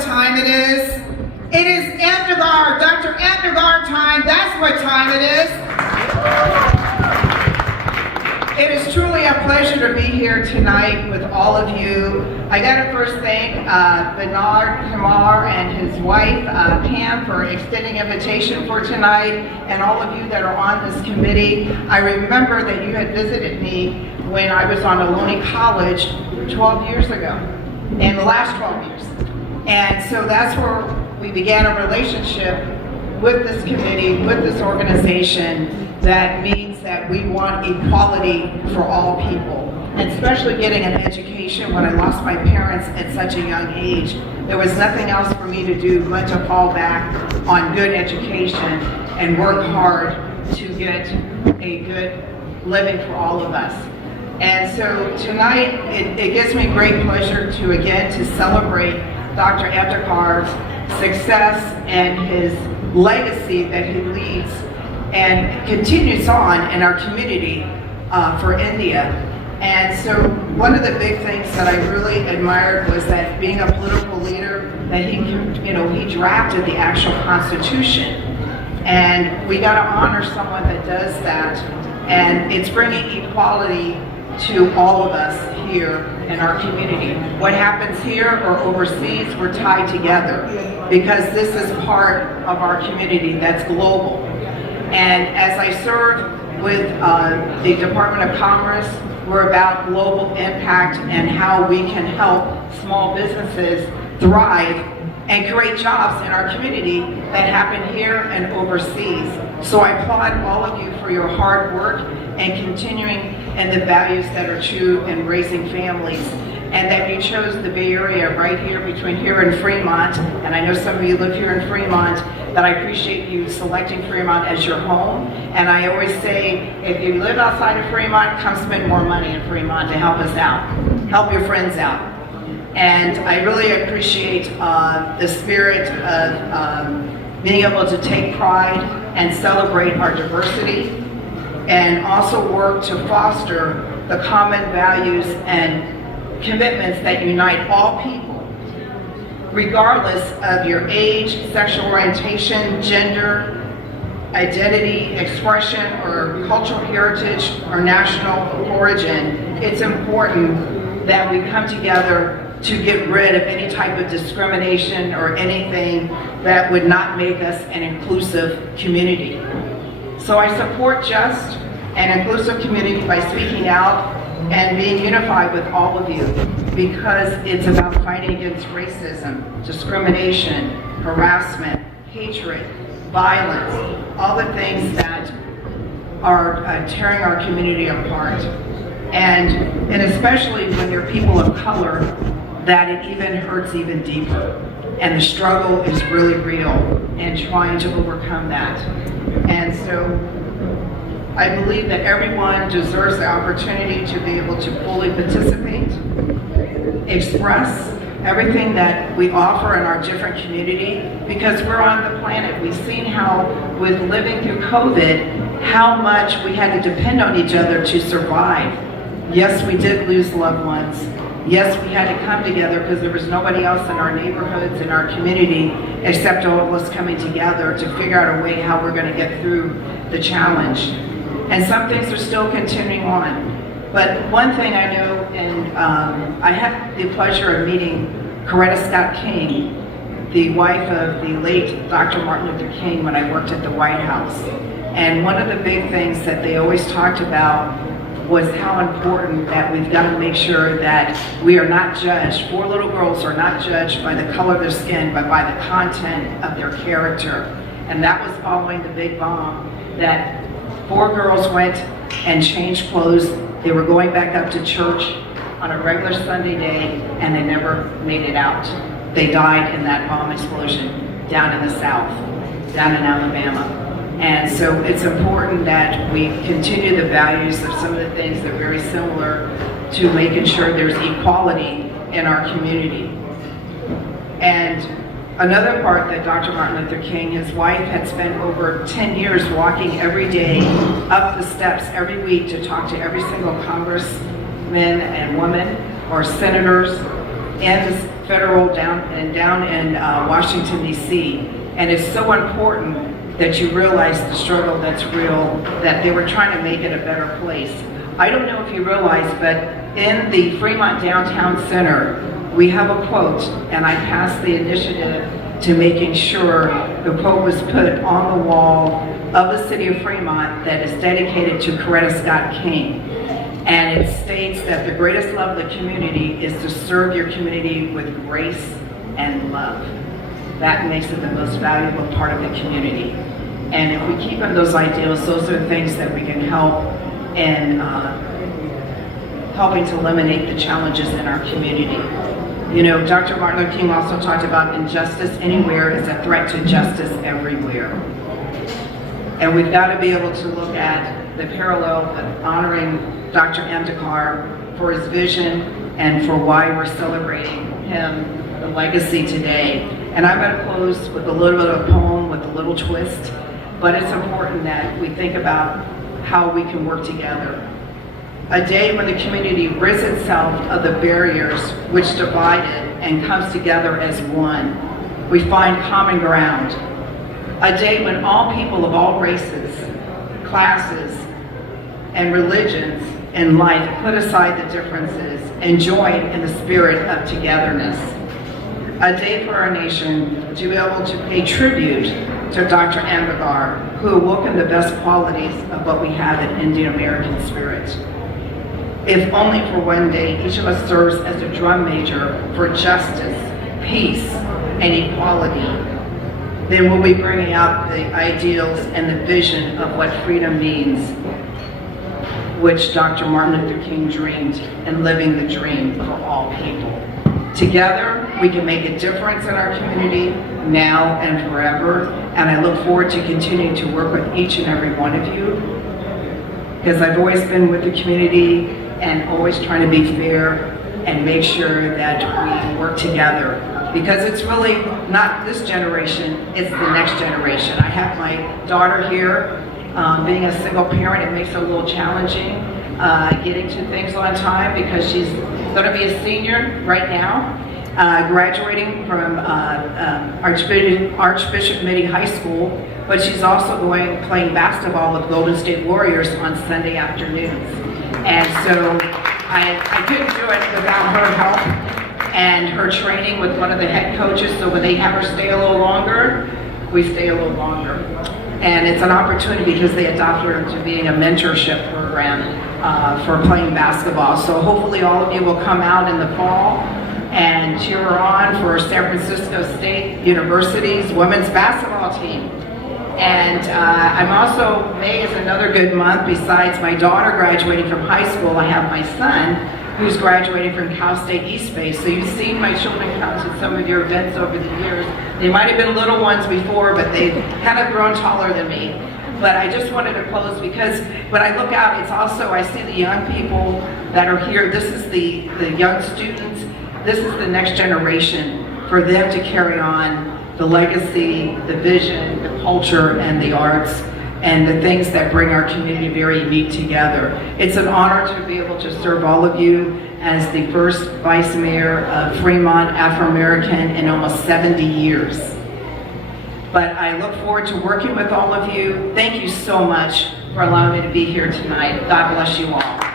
what time it is? It is Ambedkar, Dr. Ambedkar time. That's what time it is. It is truly a pleasure to be here tonight with all of you. I got to first thank Kumar and his wife, Prem, for extending invitation for tonight, and all of you that are on this committee. I remember that you had visited me when I was on Ohlone College 12 years ago, in the last 12 years. And so that's where we began a relationship with this committee, with this organization, that means that we want equality for all people, and especially getting an education. When I lost my parents at such a young age, there was nothing else for me to do but to fall back on good education and work hard to get a good living for all of us. And so tonight, it gives me great pleasure to again to celebrate Dr. Ambedkar's success and his legacy that he leads and continues on in our community for India. And so one of the big things that I really admired was that being a political leader, that he drafted the actual Constitution. And we got to honor someone that does that. And it's bringing equality to all of us here in our community. What happens here or overseas, we're tied together because this is part of our community that's global. And as I serve with the Department of Commerce, we're about global impact and how we can help small businesses thrive and create jobs in our community that happen here and overseas. So I applaud all of you for your hard work and continuing in the values that are true in raising families, and that you chose the Bay Area right here between here and Fremont. And I know some of you live here in Fremont, that I appreciate you selecting Fremont as your home. And I always say, if you live outside of Fremont, come spend more money in Fremont to help us out, help your friends out. And I really appreciate the spirit of being able to take pride and celebrate our diversity, and also work to foster the common values and commitments that unite all people, regardless of your age, sexual orientation, gender, identity, expression, or cultural heritage, or national origin. It's important that we come together to get rid of any type of discrimination or anything that would not make us an inclusive community. So I support just and inclusive community by speaking out and being unified with all of you, because it's about fighting against racism, discrimination, harassment, hatred, violence, all the things that are tearing our community apart. And especially when you're people of color, that it even hurts even deeper. And the struggle is really real in trying to overcome that. And so I believe that everyone deserves the opportunity to be able to fully participate, express everything that we offer in our different community, because we're on the planet. We've seen how, with living through COVID, how much we had to depend on each other to survive. Yes, we did lose loved ones. Yes, we had to come together because there was nobody else in our neighborhoods, in our community, except all of us coming together to figure out a way how we're going to get through the challenge. And some things are still continuing on. But one thing I know, and I had the pleasure of meeting Coretta Scott King, the wife of the late Dr. Martin Luther King, when I worked at the White House. And one of the big things that they always talked about was how important that we've got to make sure that we are not judged. 4 little girls are not judged by the color of their skin, but by the content of their character. And that was following the big bomb, that 4 girls went and changed clothes. They were going back up to church on a regular Sunday day, and they never made it out. They died in that bomb explosion down in the South, down in Alabama. And so it's important that we continue the values of some of the things that are very similar to making sure there's equality in our community. And another part that Dr. Martin Luther King, his wife, had spent over 10 years walking every day up the steps every week to talk to every single congressman and woman or senators in the Federal down in Washington, D.C. And it's so important that you realize the struggle that's real, that they were trying to make it a better place. I don't know if you realize, but in the Fremont Downtown Center, we have a quote, and I passed the initiative to making sure the quote was put on the wall of the city of Fremont that is dedicated to Coretta Scott King. And it states that the greatest love of the community is to serve your community with grace and love. That makes it the most valuable part of the community. And if we keep in those ideals, those are the things that we can help in helping to eliminate the challenges in our community. You know, Dr. Martin Luther King also talked about injustice anywhere is a threat to justice everywhere. And we've got to be able to look at the parallel of honoring Dr. Ambedkar for his vision and for why we're celebrating him, the legacy today. And I'm going to close with a little bit of a poem with a little twist, but it's important that we think about how we can work together. A day when the community rids itself of the barriers which divided and comes together as one. We find common ground. A day when all people of all races, classes, and religions in life put aside the differences and join in the spirit of togetherness. A day for our nation to be able to pay tribute to Dr. Ambedkar, who awoken the best qualities of what we have in Indian American spirit. If only for one day, each of us serves as a drum major for justice, peace, and equality, then we'll be bringing out the ideals and the vision of what freedom means, which Dr. Martin Luther King dreamed, and living the dream for all people. Together, we can make a difference in our community now and forever, and I look forward to continuing to work with each and every one of you, because I've always been with the community and always trying to be fair and make sure that we work together, because it's really not this generation, it's the next generation. I have my daughter here. Being a single parent, it makes it a little challenging getting to things on time, because she's going to be a senior right now, graduating from Archbishop Mitty High School, but she's also playing basketball with Golden State Warriors on Sunday afternoons. And so I couldn't do it without her help and her training with one of the head coaches, so when they have her stay a little longer, we stay a little longer. And it's an opportunity because they adopted her into being a mentorship program for playing basketball. So hopefully all of you will come out in the fall and cheer her on for San Francisco State University's women's basketball team. And I'm also, May is another good month. Besides my daughter graduating from high school, I have my son who's graduating from Cal State East Bay. So you've seen my children come to some of your events over the years. They might have been little ones before, but they've kind of grown taller than me. But I just wanted to close because when I look out, it's also, I see the young people that are here. This is the young students. This is the next generation for them to carry on the legacy, the vision, the culture, and the arts, and the things that bring our community very unique together. It's an honor to be able to serve all of you as the first Vice Mayor of Fremont, Afro-American, in almost 70 years. But I look forward to working with all of you. Thank you so much for allowing me to be here tonight. God bless you all.